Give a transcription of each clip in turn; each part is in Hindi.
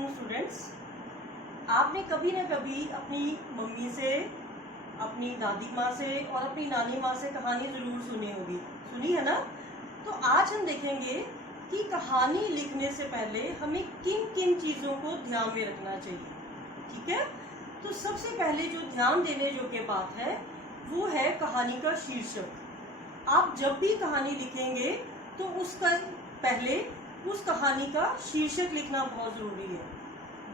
Afternoon students. आपने कभी ना कभी अपनी मम्मी से, अपनी दादी माँ से और अपनी नानी माँ से कहानी ज़रूर सुनी होगी, सुनी है ना। तो आज हम देखेंगे कि कहानी लिखने से पहले हमें किन किन चीज़ों को ध्यान में रखना चाहिए। ठीक है, तो सबसे पहले जो ध्यान देने योग्य बात है वो है कहानी का शीर्षक। आप जब भी कहानी लिखेंगे तो उसका पहले उस कहानी का शीर्षक लिखना बहुत ज़रूरी है।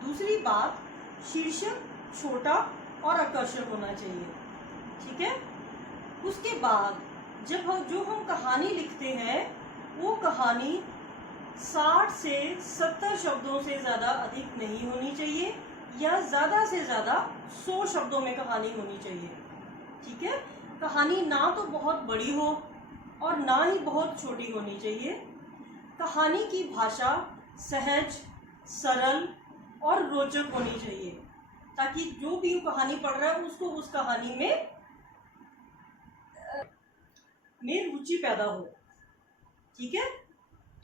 दूसरी बात, शीर्षक छोटा और आकर्षक होना चाहिए। ठीक है, उसके बाद जब हम कहानी लिखते हैं वो कहानी 60 से 70 शब्दों से ज़्यादा अधिक नहीं होनी चाहिए या ज़्यादा से ज़्यादा 100 शब्दों में कहानी होनी चाहिए। ठीक है, कहानी ना तो बहुत बड़ी हो और ना ही बहुत छोटी होनी चाहिए। कहानी की भाषा सहज, सरल और रोचक होनी चाहिए ताकि जो भी कहानी पढ़ रहा है उसको उस कहानी में रुचि पैदा हो। ठीक है,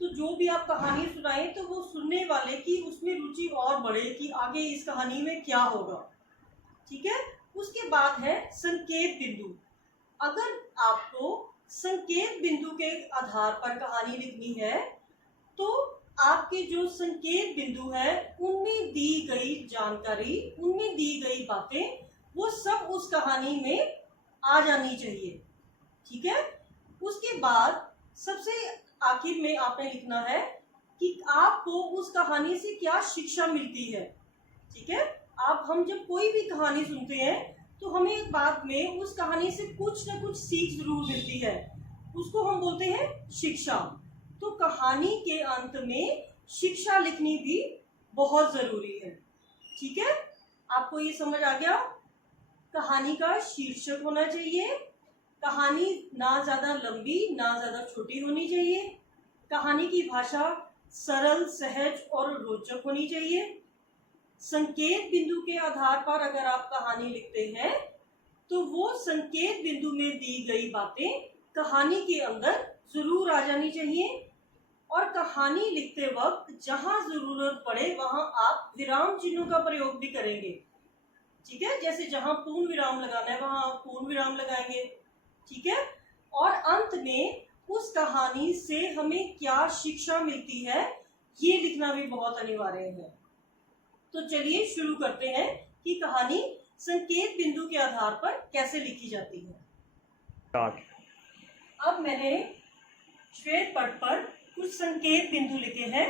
तो जो भी आप कहानी सुनाएं तो वो सुनने वाले की उसमें रुचि और बढ़े कि आगे इस कहानी में क्या होगा। ठीक है, उसके बाद है संकेत बिंदु। अगर आपको संकेत बिंदु के आधार पर कहानी लिखनी है तो आपके जो संकेत बिंदु है उनमें दी गई जानकारी, उनमें दी गई बातें वो सब उस कहानी में आ जानी चाहिए। ठीक है, उसके बाद सबसे आखिर में आपने लिखना है कि आपको उस कहानी से क्या शिक्षा मिलती है। ठीक है, हम जब कोई भी कहानी सुनते हैं तो हमें एक बात में उस कहानी से कुछ ना कुछ सीख जरूर मिलती है, उसको हम बोलते हैं शिक्षा। तो कहानी के अंत में शिक्षा लिखनी भी बहुत जरूरी है। ठीक है, आपको ये समझ आ गया। कहानी का शीर्षक होना चाहिए, कहानी ना ज्यादा लंबी ना ज्यादा छोटी होनी चाहिए, कहानी की भाषा सरल, सहज और रोचक होनी चाहिए। संकेत बिंदु के आधार पर अगर आप कहानी लिखते हैं तो वो संकेत बिंदु में दी गई बातें कहानी के अंदर जरूर आ जानी चाहिए। और कहानी लिखते वक्त जहां जरूरत पड़े वहां आप विराम चिन्हों का प्रयोग भी करेंगे। ठीक है, जैसे जहां पूर्ण विराम लगाना है वहां आप पूर्ण विराम लगाएंगे। ठीक है, और अंत में उस कहानी से हमें क्या शिक्षा मिलती है ये लिखना भी बहुत अनिवार्य है। तो चलिए शुरू करते हैं कि कहानी संकेत बिंदु के आधार पर कैसे लिखी जाती है। अब मैंने श्वेत पट पर कुछ संकेत बिंदु लिखे हैं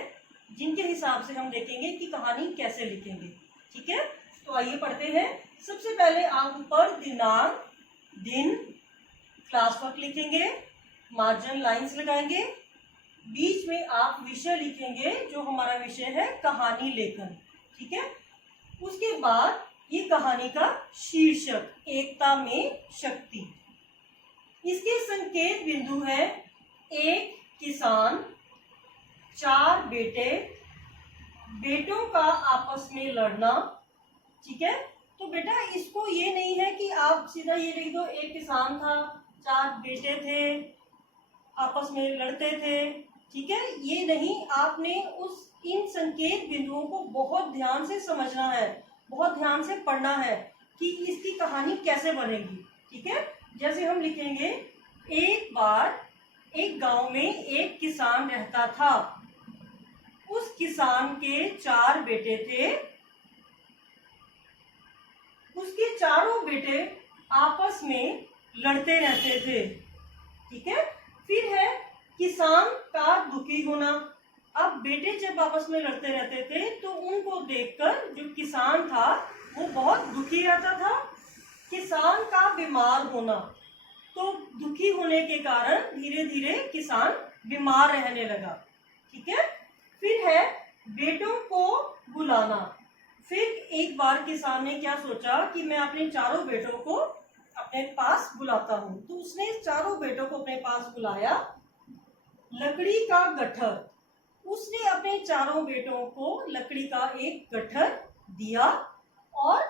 जिनके हिसाब से हम देखेंगे कि कहानी कैसे लिखेंगे। ठीक है, तो आइए पढ़ते हैं। सबसे पहले आप ऊपर दिनांक, दिन, क्लास वर्क लिखेंगे, मार्जिन लाइंस लगाएंगे, बीच में आप विषय लिखेंगे जो हमारा विषय है कहानी लेखन। ठीक है, उसके बाद ये कहानी का शीर्षक एकता में शक्ति। इसके संकेत बिंदु है एक किसान, 4 बेटे, बेटों का आपस में लड़ना। ठीक है, तो बेटा इसको ये नहीं है कि आप सीधा ये लिख दो एक किसान था, 4 बेटे थे, आपस में लड़ते थे। ठीक है, ये नहीं, आपने इन संकेत बिंदुओं को बहुत ध्यान से समझना है, बहुत ध्यान से पढ़ना है कि इसकी कहानी कैसे बनेगी। ठीक है, जैसे हम लिखेंगे एक बार एक गांव में एक किसान रहता था, उस किसान के 4 बेटे थे, उसके चारों बेटे आपस में लड़ते रहते थे। ठीक है, फिर है किसान का दुखी होना। अब बेटे जब आपस में लड़ते रहते थे तो उनको देखकर जो किसान था वो बहुत दुखी रहता था। किसान का बीमार होना, तो दुखी होने के कारण धीरे धीरे किसान बीमार रहने लगा। ठीक है, फिर है बेटों को बुलाना। फिर एक बार किसान ने क्या सोचा कि मैं अपने चारों बेटों को अपने पास बुलाता हूँ, तो उसने चारों बेटों को अपने पास बुलाया। लकड़ी का गट्ठर, उसने अपने चारों बेटों को लकड़ी का एक गट्ठर दिया और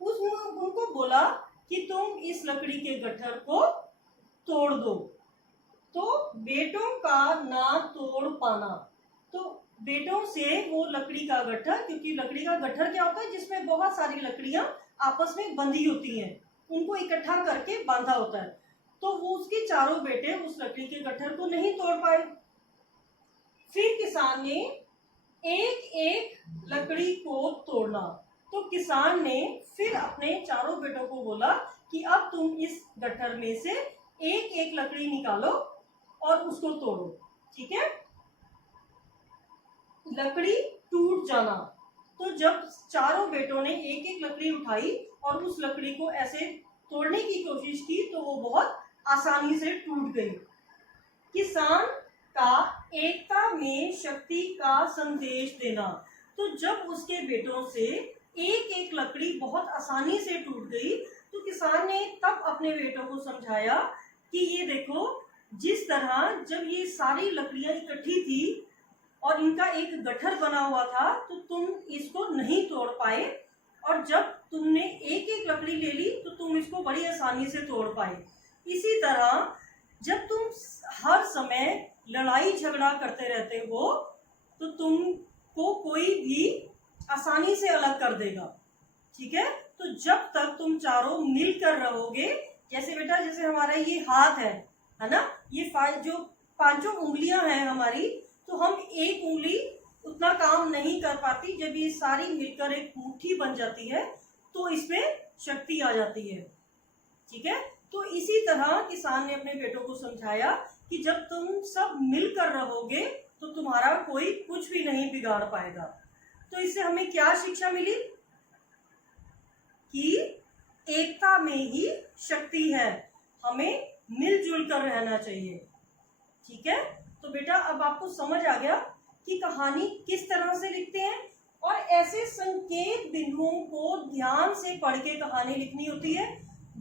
उनको बोला कि तुम इस लकड़ी के गट्ठर को तोड़ दो। तो बेटों का ना तोड़ पाना, तो बेटों से वो लकड़ी का गट्ठर, क्योंकि लकड़ी का गट्ठर क्या होता है, जिसमें बहुत सारी लकड़ियां आपस में बंधी होती हैं, उनको इकट्ठा करके बांधा होता है। तो वो उसके चारों बेटे उस लकड़ी के गट्ठर को नहीं तोड़ पाए। फिर किसान ने एक एक लकड़ी को तोड़ना। तो किसान ने फिर अपने चारों बेटों को बोला कि अब तुम इस गट्ठर में से एक एक लकड़ी निकालो और उसको तोड़ो, ठीक है। लकड़ी टूट जाना। तो जब चारों बेटों ने एक एक लकड़ी उठाई और उस लकड़ी को ऐसे तोड़ने की कोशिश की तो वो बहुत आसानी से टूट गई। किसान का एकता में शक्ति का संदेश देना। तो जब उसके बेटों से एक एक लकड़ी बहुत आसानी से टूट गई तो किसान ने तब अपने बेटों को समझाया कि ये देखो, जिस तरह जब ये सारी लकड़ियां इकट्ठी थी और इनका एक गट्ठर बना हुआ था तो तुम इसको नहीं तोड़ पाए, और जब तुमने एक एक लकड़ी ले ली तो तुम इसको बड़ी आसानी से तोड़ पाए। इसी तरह जब तुम हर समय लड़ाई झगड़ा करते रहते हो तो तुमको कोई भी आसानी से अलग कर देगा, ठीक है। तो जब तक तुम चारों मिलकर रहोगे, जैसे बेटा जैसे हमारा ये हाथ है ना, ये जो पांचों उंगलियां हैं हमारी, तो हम एक उंगली उतना काम नहीं कर पाती, जब ये सारी मिलकर एक मुट्ठी बन जाती है तो इसमें शक्ति आ जाती है, ठीक है। तो इसी तरह किसान ने अपने बेटों को समझाया कि जब तुम सब मिलकर रहोगे तो तुम्हारा कोई कुछ भी नहीं बिगाड़ पाएगा। तो इससे हमें क्या शिक्षा मिली कि एकता में ही शक्ति है, हमें मिलजुल कर रहना चाहिए, ठीक है। तो बेटा अब आपको समझ आ गया कि कहानी किस तरह से लिखते हैं, और ऐसे संकेत बिंदुओं को ध्यान से पढ़ के कहानी लिखनी होती है।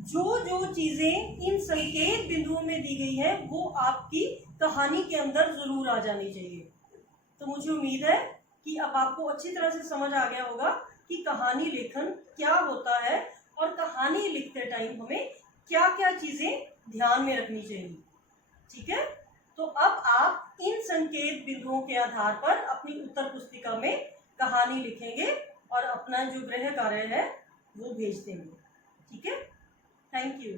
जो जो चीजें इन संकेत बिंदुओं में दी गई है वो आपकी कहानी के अंदर जरूर आ जानी चाहिए। तो मुझे उम्मीद है कि अब आपको अच्छी तरह से समझ आ गया होगा कि कहानी लेखन क्या होता है और कहानी लिखते टाइम हमें क्या क्या चीजें ध्यान में रखनी चाहिए, ठीक है। तो अब आप इन संकेत बिंदुओं के आधार पर अपनी उत्तर पुस्तिका में कहानी लिखेंगे और अपना जो गृह कार्य है वो भेज देंगे, ठीक है। Thank you.